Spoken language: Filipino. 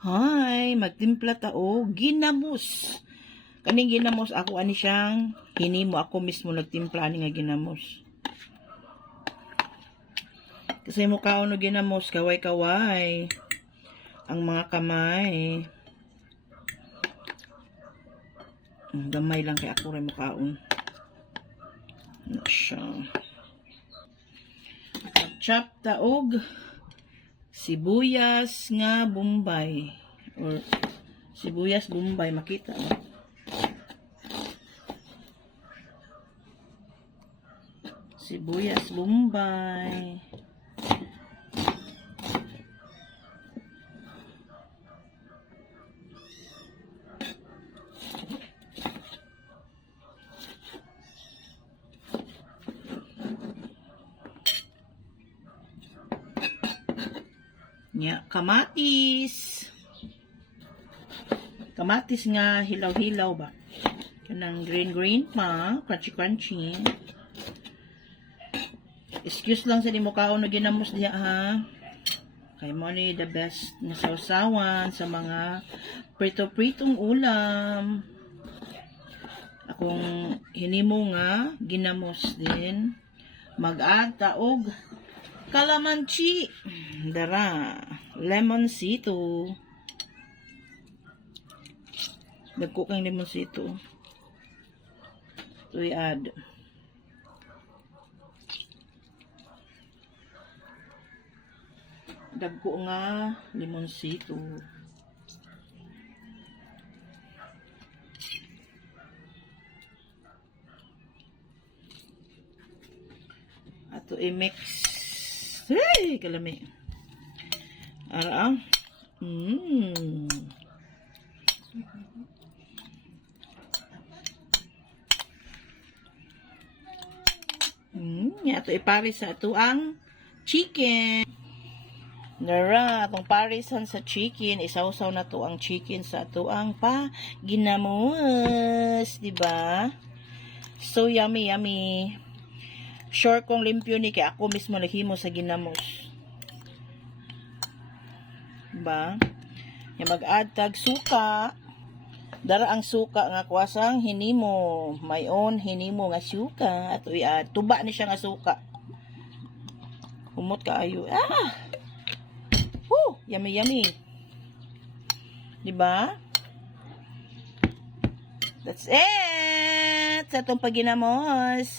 Hi, magtimpla ta og ginamos. Kaning ginamos ako ani siyang hinimo, ako mismo nagtimpla ani nga ginamos. Kasi mukhaon og ginamos kaway-kaway ang mga kamay. Gamay lang kay ako rin mukhaon. Ano siya? Chop ta og sibuyas nga Bombay or sibuyas Bombay, makita ba? Sibuyas Bombay. Nya, kamatis. Kamatis nga hilaw-hilaw ba? Kanang green pa, crunchy. Excuse lang sa di mo kaon na ginamos diya ha. Kay mo ni the best na sausawan sa mga prito-pritong ulam. Akong hinimo nga ginamos din. Mag-add ta og kalamansi. Dara, lemonsito. Dagko kang lemonsito. Ito i-add. Dagko nga lemonsito. Ato i-mix. Hey, kalami. Ara. Ato iparis sa ato ang chicken. Nara, atong parisan sa chicken, isawsaw na to ang chicken sa ato ang ginamos, di ba? So yummy. Sure kong limpyo ni kay ako mismo naghimo sa ginamos. Ba? Ya mag-add tag suka. Dara ang suka nga kuwasang hinimo. Mayon hinimo nga suka. At i-add. Tuba ni siya nga suka. Humot kaayo. Yummy. Diba? That's it! Sa itong pagginamos.